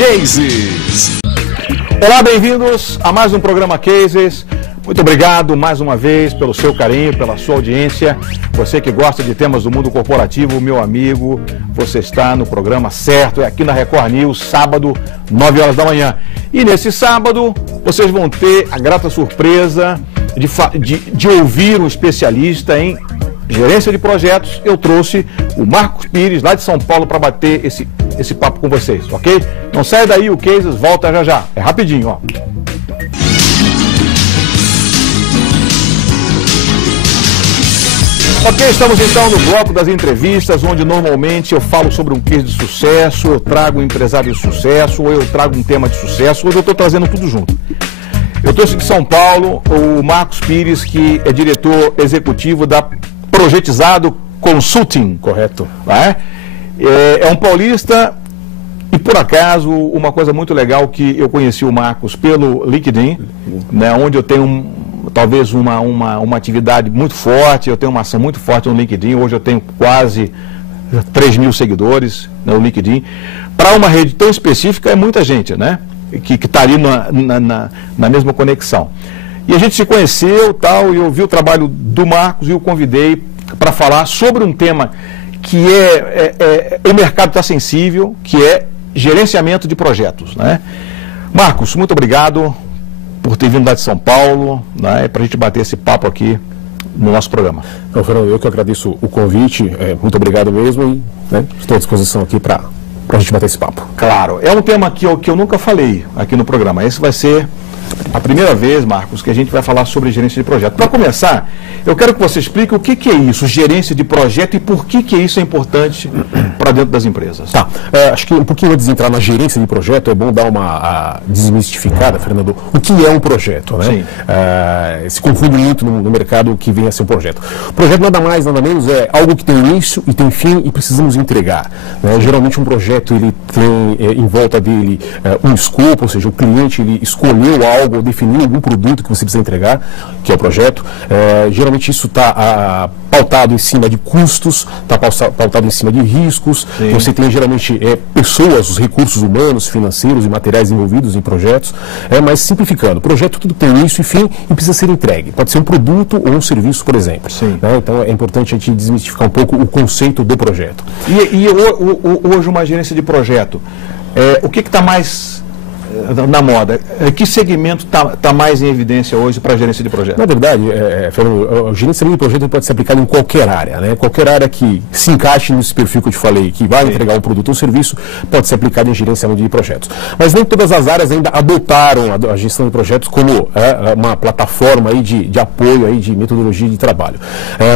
Cases. Olá, bem-vindos a mais um programa Cases. Muito obrigado mais uma vez pelo seu carinho, pela sua audiência. Você que gosta de temas do mundo corporativo, meu amigo, você está no programa certo, é aqui na Record News, sábado, 9 horas da manhã. E nesse sábado, vocês vão ter a grata surpresa de ouvir um especialista em gerência de projetos. Eu trouxe o Marcos Pires, lá de São Paulo, para bater esse papo com vocês, ok? Não sai daí, o Cases volta já já. É rapidinho, ó. Ok, estamos então no bloco das entrevistas, onde normalmente eu falo sobre um case de sucesso, eu trago um empresário de sucesso, ou eu trago um tema de sucesso. Hoje eu estou trazendo tudo junto. Eu trouxe de São Paulo o Marcos Pires, que é diretor executivo da Projetizado Consulting. Correto. É um paulista e, por acaso, uma coisa muito legal que eu conheci o Marcos pelo LinkedIn, né, onde eu tenho talvez uma atividade muito forte, eu tenho uma ação muito forte no LinkedIn. Hoje eu tenho quase 3 mil seguidores no LinkedIn. Para uma rede tão específica, é muita gente, né, que está ali na mesma conexão. E a gente se conheceu, tal, e eu vi o trabalho do Marcos e o convidei para falar sobre um tema que o mercado está sensível, que é gerenciamento de projetos, né? Marcos, muito obrigado por ter vindo lá de São Paulo, né, para a gente bater esse papo aqui no nosso programa. Então, Fernando, eu que agradeço o convite, muito obrigado mesmo, e estou à disposição aqui para a gente bater esse papo. Claro, é um tema que eu nunca falei aqui no programa. Esse vai ser a primeira vez, Marcos, que a gente vai falar sobre gerência de projeto. Para começar, eu quero que você explique o que é isso, gerência de projeto, e por que isso é importante para dentro das empresas. Tá, acho que um pouquinho antes de entrar na gerência de projeto, é bom dar uma desmistificada, Fernando, o que é um projeto, né? Sim. Se confunde muito no mercado o que vem a ser um projeto. O projeto nada mais, nada menos é algo que tem início e tem fim e precisamos entregar, né? Geralmente um projeto, ele tem em volta dele um escopo, ou seja, o cliente ele escolheu algo, definiu algum produto que você precisa entregar, que é o projeto. Geralmente isso está pautado em cima de custos, está pautado em cima de riscos. Sim. Você tem geralmente pessoas, os recursos humanos, financeiros e materiais envolvidos em projetos. Mas simplificando, projeto tudo tem início e fim e precisa ser entregue. Pode ser um produto ou um serviço, por exemplo. Sim. Né? Então é importante a gente desmistificar um pouco o conceito do projeto. E hoje uma gerência de projeto, o que está mais na moda? Que segmento está mais em evidência hoje para a gerência de projeto? Na verdade, Fernando, o gerenciamento de projeto pode ser aplicado em qualquer área, né? Qualquer área que se encaixe nesse perfil que eu te falei, que vai entregar um produto ou serviço, pode ser aplicado em gerenciamento de projetos. Mas nem todas as áreas ainda adotaram a gestão de projetos como uma plataforma aí de apoio, aí de metodologia de trabalho.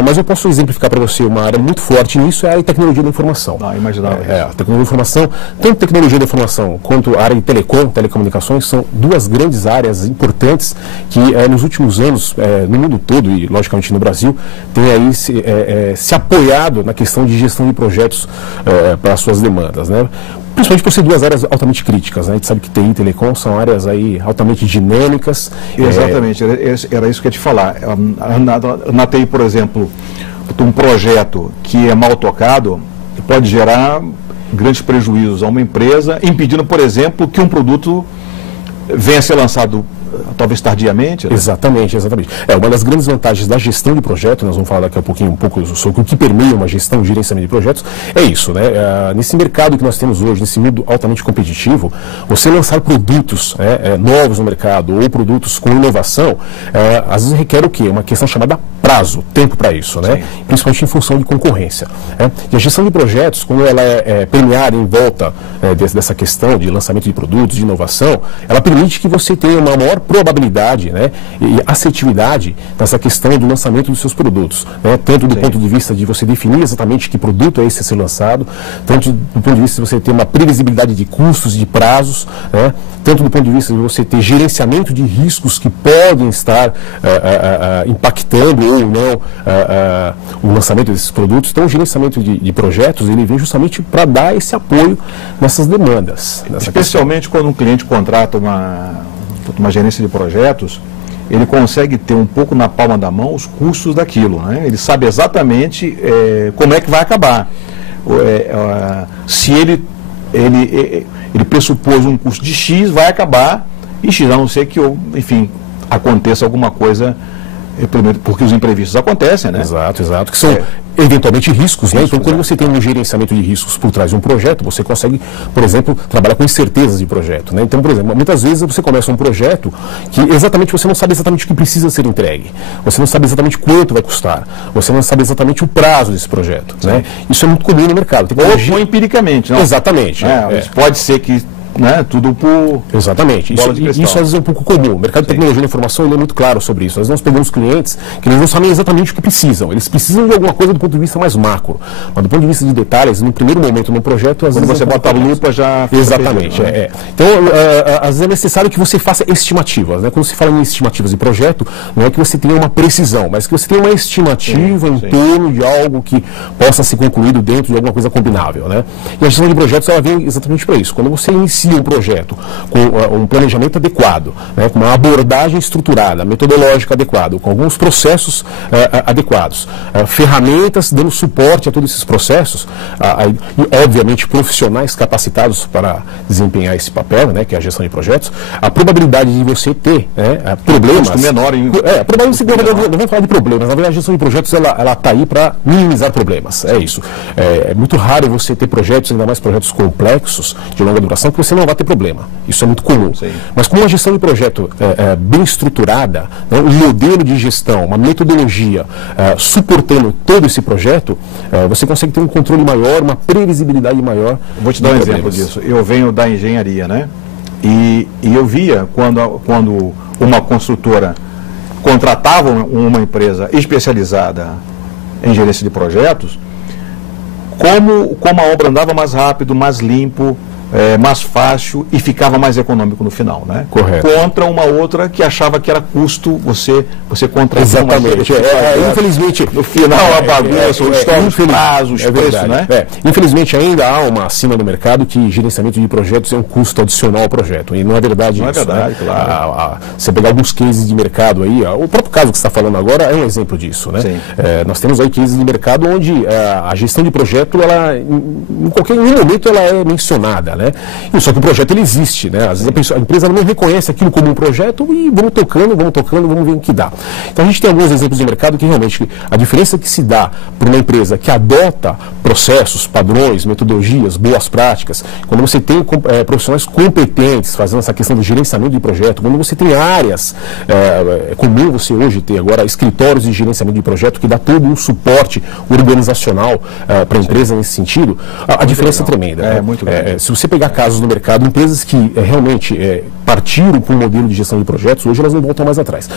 Mas eu posso exemplificar para você uma área muito forte nisso, é a área de tecnologia da informação. Imaginava isso. A tecnologia da informação, tanto tecnologia da informação quanto a área de telecomunicações são duas grandes áreas importantes que nos últimos anos, no mundo todo e logicamente no Brasil, tem aí se apoiado na questão de gestão de projetos para as suas demandas, né? Principalmente por ser duas áreas altamente críticas, né? A gente sabe que TI e Telecom são áreas aí altamente dinâmicas. Exatamente, era isso que eu ia te falar. Na TI, por exemplo, um projeto que é mal tocado pode gerar grandes prejuízos a uma empresa, impedindo, por exemplo, que um produto venha a ser lançado talvez tardiamente, né? Exatamente. Uma das grandes vantagens da gestão de projeto, nós vamos falar daqui a pouquinho um pouco sobre o que permeia uma gestão, um gerenciamento de projetos, é isso, né? Nesse mercado que nós temos hoje, nesse mundo altamente competitivo, você lançar produtos novos no mercado ou produtos com inovação, às vezes requer o quê? Uma questão chamada prazo, tempo para isso, né? Sim. Principalmente em função de concorrência. E a gestão de projetos, quando ela é premiada em volta dessa questão de lançamento de produtos, de inovação, ela permite que você tenha uma maior probabilidade, né, e assertividade nessa questão do lançamento dos seus produtos, né, tanto do ponto de vista de você definir exatamente que produto é esse a ser lançado, tanto do ponto de vista de você ter uma previsibilidade de custos, de prazos, né, tanto do ponto de vista de você ter gerenciamento de riscos que podem estar impactando ou não o lançamento desses produtos. Então o gerenciamento de projetos, ele vem justamente para dar esse apoio nessas demandas. Especialmente quando um cliente contrata uma gerência de projetos, ele consegue ter um pouco na palma da mão os custos daquilo, né? Ele sabe exatamente como é que vai acabar. Se ele ele pressupôs um custo de X, vai acabar em X, a não ser que, enfim, aconteça alguma coisa, porque os imprevistos acontecem, né? Exato, que são eventualmente riscos, né? Então, quando você tem um gerenciamento de riscos por trás de um projeto, você consegue, por exemplo, trabalhar com incertezas de projeto, né? Então, por exemplo, muitas vezes você começa um projeto que exatamente você não sabe exatamente o que precisa ser entregue, você não sabe exatamente quanto vai custar, você não sabe exatamente o prazo desse projeto, né? Isso é muito comum no mercado. Ou empiricamente, não? Exatamente. Pode ser que tudo por... Exatamente. Isso às vezes é um pouco comum. O mercado de tecnologia da informação ele é muito claro sobre isso. Nós pegamos clientes que eles não sabem exatamente o que precisam. Eles precisam de alguma coisa do ponto de vista mais macro. Mas do ponto de vista de detalhes, no primeiro momento no projeto, às quando vezes você bota a lupa já... Exatamente. Então, às vezes é necessário que você faça estimativas, né? Quando se fala em estimativas de projeto, não é que você tenha uma precisão, mas que você tenha uma estimativa em torno de algo que possa ser concluído dentro de alguma coisa combinável, né? E a gestão de projetos ela vem exatamente para isso. Quando você inicia um projeto com um planejamento adequado, né, com uma abordagem estruturada, metodológica adequada, com alguns processos adequados, ferramentas dando suporte a todos esses processos, e obviamente profissionais capacitados para desempenhar esse papel, né, que é a gestão de projetos, a probabilidade de você ter problemas... Custo menor, hein? A probabilidade não vamos falar de problemas, na verdade a gestão de projetos ela está aí para minimizar problemas, é isso. É muito raro você ter projetos, ainda mais projetos complexos, de longa duração, que você não vai ter problema. Isso é muito comum. Sim. Mas com uma gestão de projeto bem estruturada, né, um modelo de gestão, uma metodologia suportando todo esse projeto, você consegue ter um controle maior, uma previsibilidade maior. Vou te dar um exemplo disso. Eu venho da engenharia, né? E eu via quando uma construtora contratava uma empresa especializada em gerência de projetos, como a obra andava mais rápido, mais limpo, mais fácil e ficava mais econômico no final, né? Correto. Contra uma outra que achava que era custo você contratar. Exatamente. Infelizmente, no final a bagunça, os prazos, os preços, né? Infelizmente ainda há uma acima no mercado que gerenciamento de projetos é um custo adicional ao projeto. E não é verdade isso. Não é verdade, né? Claro. Você pegar alguns cases de mercado aí, o próprio caso que você está falando agora é um exemplo disso, né? Nós temos aí cases de mercado onde a gestão de projeto, ela, em qualquer momento, ela é mencionada, né? Só que o projeto ele existe, né? Às vezes a empresa não reconhece aquilo como um projeto e vamos tocando, vamos ver o que dá. Então a gente tem alguns exemplos de mercado que realmente a diferença que se dá para uma empresa que adota processos, padrões, metodologias, boas práticas, quando você tem profissionais competentes fazendo essa questão do gerenciamento de projeto, quando você tem áreas, é comum você hoje ter agora escritórios de gerenciamento de projeto que dá todo um suporte organizacional para a empresa nesse sentido, a diferença é tremenda. É muito grande. Se você pegar casos no mercado, empresas que realmente partiram para um modelo de gestão de projetos, hoje elas não voltam mais atrás.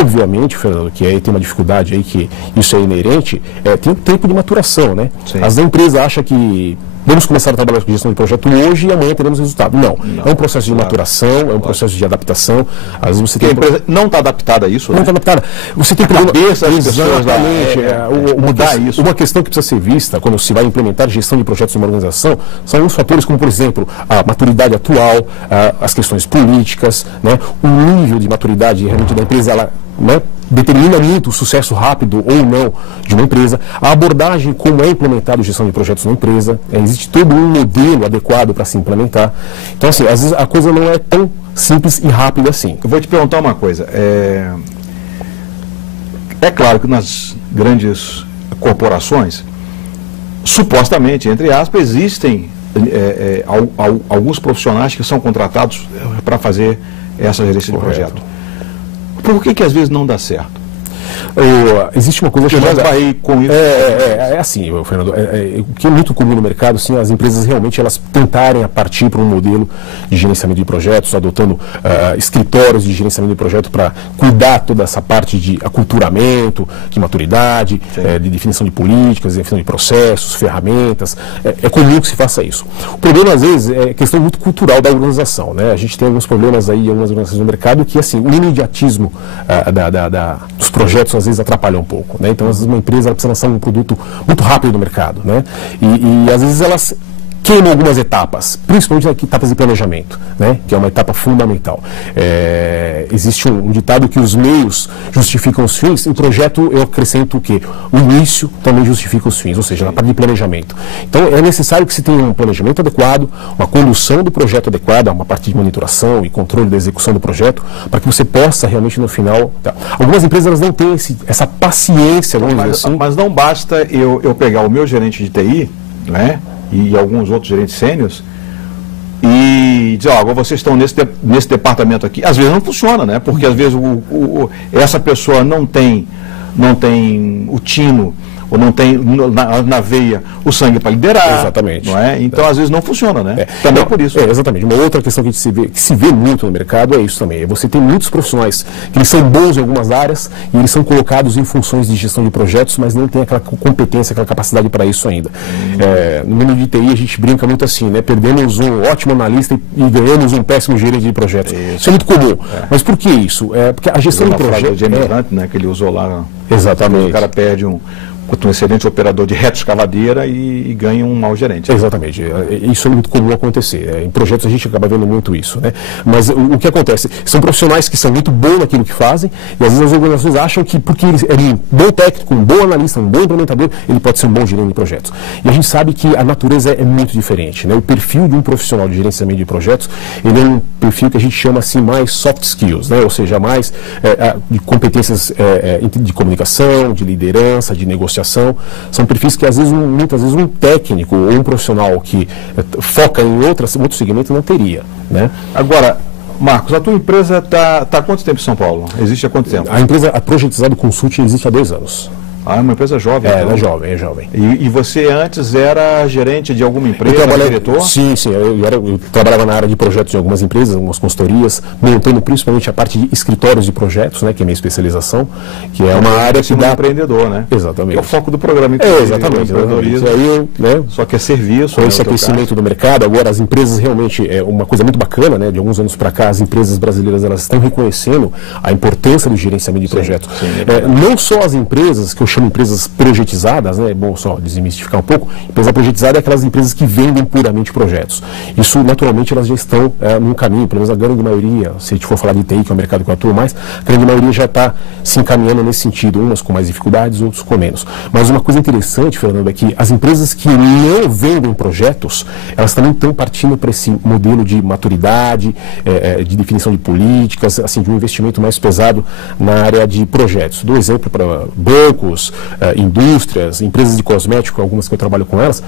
Obviamente, Fernando, que aí tem uma dificuldade aí que isso é inerente, tem um tempo de maturação, né? Sim. Às vezes a empresa acha que vamos começar a trabalhar com gestão de projeto hoje e amanhã teremos resultado. Não. É um processo de maturação, é um processo de adaptação. Às vezes você tem a empresa não está adaptada a isso, não está adaptada. Você tem cabeça, exatamente. Mudar isso. Uma questão que precisa ser vista quando se vai implementar gestão de projetos em uma organização são alguns fatores como, por exemplo, a maturidade atual, as questões políticas, né? O nível de maturidade realmente da empresa, ela, né, determina muito o sucesso rápido ou não de uma empresa, a abordagem como é implementado a gestão de projetos na empresa, existe todo um modelo adequado para se implementar. Então, assim, às vezes a coisa não é tão simples e rápida assim. Eu vou te perguntar uma coisa. É claro que nas grandes corporações, supostamente, entre aspas, existem alguns profissionais que são contratados para fazer essa gerência de projeto. Por que às vezes não dá certo? Existe uma coisa chamada... com isso. Assim, Fernando, o que é muito comum no mercado, assim, as empresas realmente elas tentarem a partir para um modelo de gerenciamento de projetos, adotando escritórios de gerenciamento de projeto para cuidar toda essa parte de aculturamento, de maturidade, de definição de políticas, de definição de processos, ferramentas. É comum que se faça isso. O problema, às vezes, é questão muito cultural da organização, né? A gente tem alguns problemas aí em algumas organizações do mercado que, assim, o imediatismo dos projetos às vezes atrapalha um pouco, né? Então, às vezes uma empresa precisa lançar um produto muito rápido no mercado, né? E às vezes elas queimam algumas etapas, principalmente nas etapas de planejamento, né, que é uma etapa fundamental. Existe um ditado que os meios justificam os fins, em projeto eu acrescento o quê? O início também justifica os fins, ou seja, na parte de planejamento. Então é necessário que se tenha um planejamento adequado, uma condução do projeto adequada, uma parte de monitoração e controle da execução do projeto, para que você possa realmente no final... Tá. Algumas empresas elas não têm essa paciência, vamos dizer assim. Mas não basta eu pegar o meu gerente de TI, né, e alguns outros gerentes sêniores e dizer, agora vocês estão nesse departamento aqui. Às vezes não funciona, né? Porque às vezes essa pessoa não tem o tino, ou não tem na veia o sangue para liderar. Exatamente. Não é? Então, às vezes, não funciona, né? Também por isso. Exatamente. Uma outra questão que se vê muito no mercado é isso também. Você tem muitos profissionais que eles são bons em algumas áreas e eles são colocados em funções de gestão de projetos, mas não tem aquela competência, aquela capacidade para isso ainda. No mundo de TI, a gente brinca muito assim, né? Perdemos um ótimo analista e ganhamos um péssimo gerente de projetos. Isso é muito comum. Mas por que isso? Porque a gestão de projetos... James Hunt, né? Que ele usou lá. Exatamente. O cara perde um excelente operador de retroescavadeira e ganha um mau gerente. Exatamente. Isso é muito comum acontecer. Em projetos a gente acaba vendo muito isso, né? Mas o que acontece? São profissionais que são muito bons naquilo que fazem e às vezes as organizações acham que porque ele é um bom técnico, um bom analista, um bom implementador, ele pode ser um bom gerente de projetos. E a gente sabe que a natureza é muito diferente, né? O perfil de um profissional de gerenciamento de projetos, ele é um perfil que a gente chama assim mais soft skills, né? Ou seja, mais de competências de comunicação, de liderança, de negociação. São perfis que muitas vezes um técnico ou um profissional que foca em outro segmento não teria, né? Agora, Marcos, a tua empresa está há quanto tempo em São Paulo? Existe há quanto tempo? A empresa, a Projetizado Consulting, existe há 2 anos. É uma empresa jovem. Então. É jovem. E você antes era gerente de alguma empresa, diretor? Sim, eu trabalhava na área de projetos em algumas empresas, algumas consultorias, montando principalmente a parte de escritórios de projetos, né, que é a minha especialização, que é uma área que dá... empreendedor, né? Exatamente. Que é o foco do programa. Exatamente. Só que é serviço. Com esse aquecimento do mercado, agora as empresas realmente, é uma coisa muito bacana, né, de alguns anos para cá, as empresas brasileiras elas estão reconhecendo a importância do gerenciamento de projetos. Não só as empresas, que eu chamo empresas projetizadas, né? É bom só desmistificar um pouco. Empresa projetizada é aquelas empresas que vendem puramente projetos. Isso, naturalmente, elas já estão num caminho, pelo menos a grande maioria, se a gente for falar de TI, que é o mercado que eu atuo mais, a grande maioria já está se encaminhando nesse sentido, umas com mais dificuldades, outros com menos. Mas uma coisa interessante, Fernando, é que as empresas que não vendem projetos, elas também estão partindo para esse modelo de maturidade, de definição de políticas, assim, de um investimento mais pesado na área de projetos. Dou exemplo para bancos, indústrias, empresas de cosméticos, algumas que eu trabalho com elas,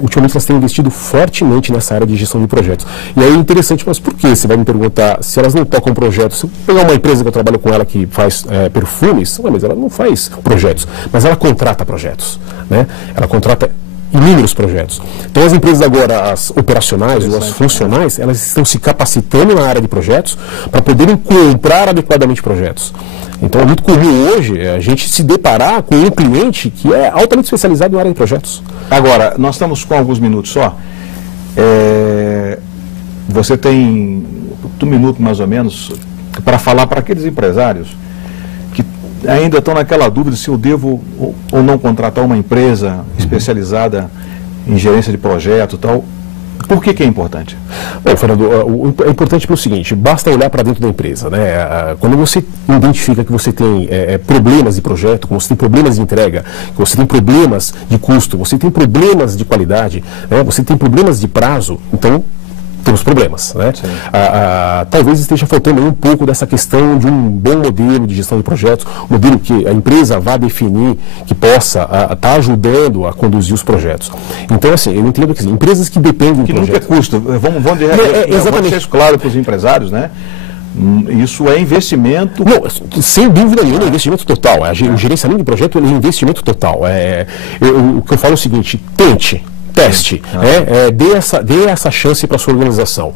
ultimamente elas têm investido fortemente nessa área de gestão de projetos. E aí é interessante, mas por que? Você vai me perguntar, se elas não tocam projetos, se eu pegar uma empresa que eu trabalho com ela que faz perfumes, mas ela não faz projetos, mas ela contrata projetos, né? Ela contrata inúmeros projetos. Então as empresas agora, as operacionais ou as funcionais, elas estão se capacitando na área de projetos para poderem comprar adequadamente projetos. Então é muito comum hoje a gente se deparar com um cliente que é altamente especializado na área de projetos. Agora, nós estamos com alguns minutos só. Você tem um minuto mais ou menos para falar para aqueles empresários que ainda estão naquela dúvida se eu devo ou não contratar uma empresa especializada em gerência de projeto e tal. Por que é importante? Bom, Fernando, é importante pelo seguinte, basta olhar para dentro da empresa, né? Quando você identifica que você tem problemas de projeto, que você tem problemas de entrega, que você tem problemas de custo, você tem problemas de qualidade, né? Você tem problemas de prazo, então temos problemas, né? Talvez esteja faltando um pouco dessa questão de um bom modelo de gestão de projetos, um modelo que a empresa vá definir, que possa estar ajudando a conduzir os projetos. Então, assim, eu entendo que empresas que dependem de projetos... Que nunca custa. Vamos deixar isso claro para os empresários, né? Isso é investimento... Não, sem dúvida nenhuma, é investimento total. O gerenciamento de projeto é investimento total. O que eu falo é o seguinte, teste, dê essa chance para a sua organização,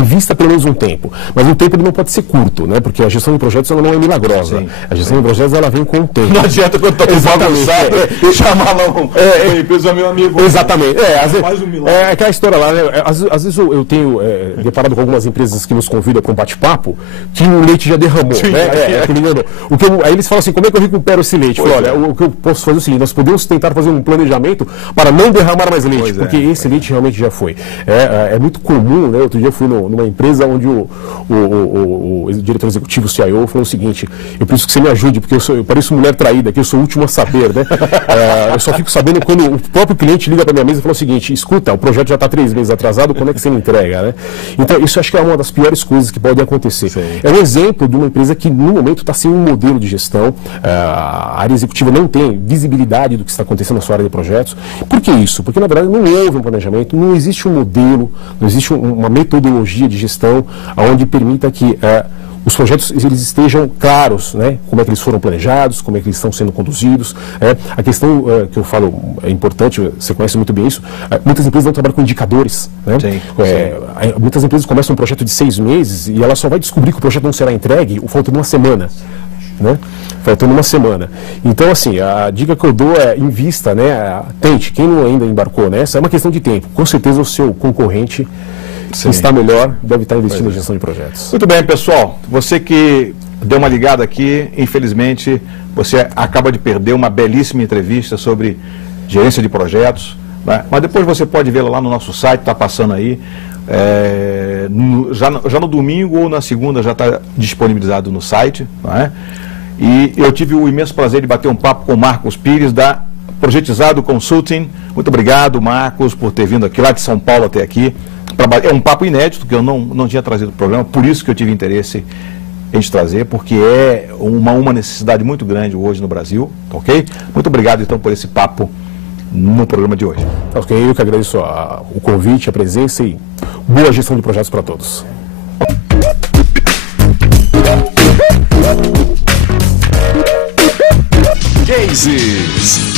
invista pelo menos um tempo, mas o tempo ele não pode ser curto, né? Porque a gestão de projetos ela não é milagrosa. A gestão de projetos ela vem com o tempo. Não adianta quando eu estou bagunçado chamar lá uma empresa, meu amigo. Exatamente. Faz um milagre. É aquela história lá, né? Às vezes eu tenho deparado com algumas empresas que nos convidam para um bate-papo que o leite já derramou. Sim, né? Aí eles falam assim, como é que eu recupero esse leite? Eu falo, olha, o que eu posso fazer é o seguinte, nós podemos tentar fazer um planejamento para não derramar mais leite. porque excelente realmente já foi. É muito comum, né? Outro dia eu fui numa empresa onde o diretor executivo, o CIO, falou o seguinte: eu preciso que você me ajude, porque eu pareço mulher traída, que eu sou o último a saber, né? Eu só fico sabendo quando o próprio cliente liga para minha mesa e fala o seguinte: escuta, o projeto já está 3 meses atrasado, quando é que você me entrega, né? Então, isso acho que é uma das piores coisas que pode acontecer. Sim. É um exemplo de uma empresa que, no momento, está sem um modelo de gestão. A área executiva não tem visibilidade do que está acontecendo na sua área de projetos. Por que isso? Porque, na verdade, não houve um planejamento, não existe um modelo, não existe uma metodologia de gestão onde permita que os projetos eles estejam claros, né? Como é que eles foram planejados, como é que eles estão sendo conduzidos. A questão que eu falo é importante, você conhece muito bem isso, muitas empresas não trabalham com indicadores. Né? Sim, sim. Muitas empresas começam um projeto de 6 meses e ela só vai descobrir que o projeto não será entregue faltando uma semana. Né? Faltando uma semana. Então, assim, a dica que eu dou é invista, né? Tente, quem não ainda embarcou nessa, é uma questão de tempo. Com certeza o seu concorrente está melhor, deve estar investindo em gestão de projetos. Muito bem, pessoal. Você que deu uma ligada aqui, infelizmente, você acaba de perder uma belíssima entrevista sobre gerência de projetos, né? Mas depois você pode vê-la lá no nosso site, está passando aí. Já no domingo ou na segunda já está disponibilizado no site, né? E eu tive o imenso prazer de bater um papo com o Marcos Pires, da Projetizado Consulting. Muito obrigado, Marcos, por ter vindo aqui lá de São Paulo até aqui. É um papo inédito que eu não tinha trazido para o programa, por isso que eu tive interesse em te trazer, porque é uma necessidade muito grande hoje no Brasil, ok? Muito obrigado, então, por esse papo no programa de hoje. Ok, eu que agradeço o convite, a presença e boa gestão de projetos para todos. Cases.